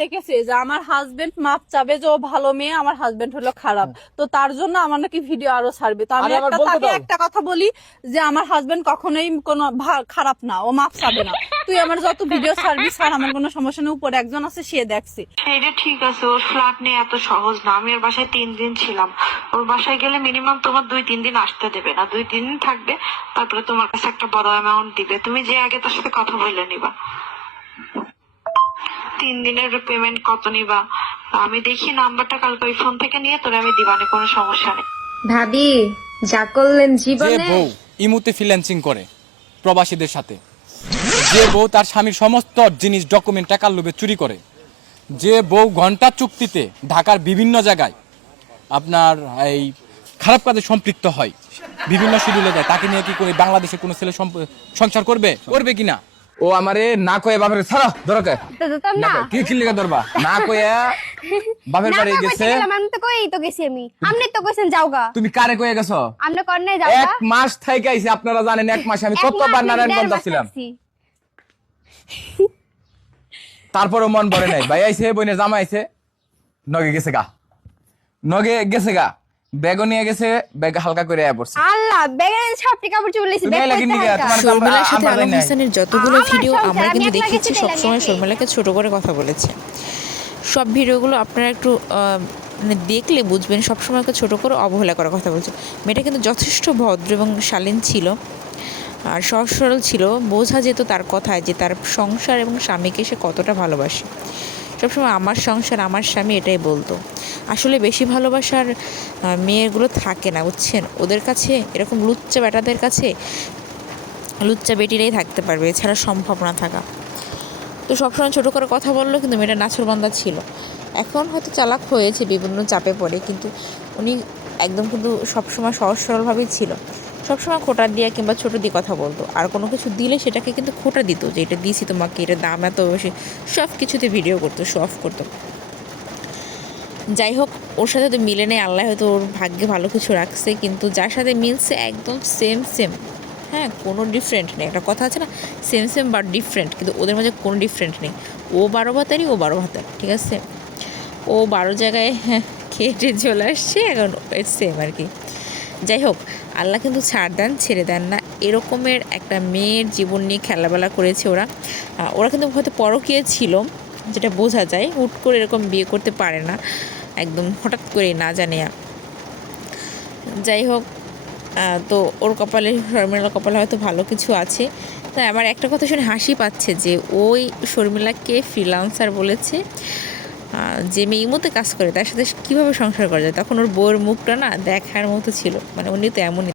লিখেছে যে আমার হাজবেন্ড মাপ চাবে যে ও ভালো মেয়ে আমার হাজবেন্ড হলো খারাপ। তো তার জন্য আমার নাকি ভিডিও আরও ছাড়বে। তো আমি একটা তাকে একটা কথা বলি যে আমার হাজবেন্ড কখনোই কোনো খারাপ না ও মাপ চাবে না। তুই আমার যত ভিডিও ছাড়বি ছাড় আমার কোনো সমস্যা নেই। উপরে একজন আছে সে দেখছে। এটা ঠিক আছে ওর ফ্ল্যাট নিয়ে এত সহজ না। আমি ওর বাসায় তিন দিন ছিলাম। ওর বাসায় গেলে মিনিমাম তোমার দুই তিন দিন আসতে দেবে না। দুই তিন দিন থাকবে তারপরে তোমার কাছে একটা বড় অ্যামাউন্ট দিবে। তুমি যে আগে তার সাথে কথা বলে নিবা। তিন দিনের পেমেন্ট কত নিবা? আমি দেখি নাম্বারটা কালকে ওই ফোন থেকে নিয়ে তোরে আমি দিবানে কোনো সমস্যা নেই। ভাবি যা করলেন যে জীবনে বউ ইমুতে ফ্রিল্যান্সিং করে প্রবাসীদের সাথে যে বউ তার স্বামীর সমস্ত জিনিস ডকুমেন্ট টাকার লোভে চুরি করে যে বউ ঘণ্টা চুক্তিতে ঢাকার বিভিন্ন জায়গায় আপনার এই খারাপ কাজে সম্পৃক্ত হয় বিভিন্ন শিডিউলে দেয় তাকে নিয়ে কি করে বাংলাদেশে কোনো ছেলে সম্প- সংসার করবে? করবে কিনা? ও আমারে না কয়ে বাপের ছাড়া দরকার না কি খিল্লিকা ধরবা? না কয়ে বাপের বাড়ি গেছে। আমি তো কই তো গেছি আমি। আপনি তো কইছেন যাওগা তুমি কারে কয়ে গেছো? আমরা কর্নে যাওগা এক মাস থেকে আইছে আপনারা জানেন এক মাসে আমি কতবার নারায়ণগঞ্জ ছিলাম। তারপরে মন ভরে নাই। ভাই আইছে বইনে জামা আইছে। নগে গেছে গা। নগে গেছে গা। ব্যাগও নিয়ে গেছে ব্যাগ হালকা করে আয়া পড়ছে। আল্লাহ ব্যাগে সব টিকা পড়ে চলে তুমি ব্যাগ নিয়ে হালকা। তোমার শর্মিলার সাথে আমরা আলম নাই। যতগুলো ভিডিও আমরা কিন্তু দেখেছি গেছি, সবসময়। শর্মিলাকে ছোট করে কথা বলেছে। সব ভিডিওগুলো আপনারা একটু মানে দেখলে বুঝবেন সবসময় ওকে ছোট করে অবহেলা করার কথা বলছে। মেয়েটা কিন্তু যথেষ্ট ভদ্র এবং শালীন ছিল আর সহজ সরল ছিল। বোঝা যেত তার কথায় যে তার সংসার এবং স্বামীকে সে কতটা ভালোবাসে। সবসময় আমার সংসার, আমার স্বামী এটাই বলতো। আসলে বেশি ভালোবাসার মেয়েগুলো থাকে না, বুঝছেন? ওদের কাছে এরকম লুচ্চা বেটাদের কাছে লুচ্চা বেটিরাই থাকতে পারবে, এছাড়া সম্ভব না থাকা। তো সবসময় ছোটো করে কথা বলল কিন্তু মেয়েটা নাছরবান্দা ছিল। এখন হয়তো চালাক হয়েছে, বিভিন্ন চাপে পড়ে, কিন্তু উনি একদম কিন্তু সবসময় সহজ সরলভাবেই ছিল। সবসময় খোটা দিয়ে কিংবা ছোটো দিয়ে কথা বলতো। আর কোনো কিছু দিলে সেটাকে কিন্তু খোটা দিত যে এটা দিয়েছি তোমাকে এটা দাম এত বেশি সব কিছুতে ভিডিও করতো শো অফ করতো। যাই হোক ওর সাথে তো মিলে নেই আল্লাহ হয়তো ওর ভাগ্যে ভালো কিছু রাখছে কিন্তু যার সাথে মিলছে একদম সেম সেম হ্যাঁ কোনো ডিফারেন্ট নেই। একটা কথা আছে না সেম সেম বাট ডিফারেন্ট কিন্তু ওদের মাঝে কোনো ডিফারেন্ট নেই। ও বারো ভাতারই ও বারো ভাতার ঠিক আছে? ও বারো জায়গায় হ্যাঁ, খেয়ে চলে আসছে এখন সেম আর কি। যাই হোক আল্লাহ কিন্তু ছাড় দেন, ছেড়ে দেন না। এরকমের একটা মেয়ের জীবন নিয়ে খেলাবেলা করেছে ওরা। ওরা কিন্তু হয়তো পরকীয় ছিল, যেটা বোঝা যায়, হুট করে এরকম বিয়ে করতে পারে না। একদম হঠাৎ করে না জানিয়া যাই হোক তো ওর কপালে, শর্মিলার কপালে হয়তো ভালো কিছু আছে। তাই আমার একটা কথা শুনে হাসি পাচ্ছে যে, ওই শর্মিলাকে ফ্রিলান্সার বলেছে। যে মেয়ে মতো কাজ করে, তার সাথে কীভাবে সংসার করা যায়? তখন ওর বউয়ের মুখটা না দেখার মতো ছিল। মানে উনি তো এমনই।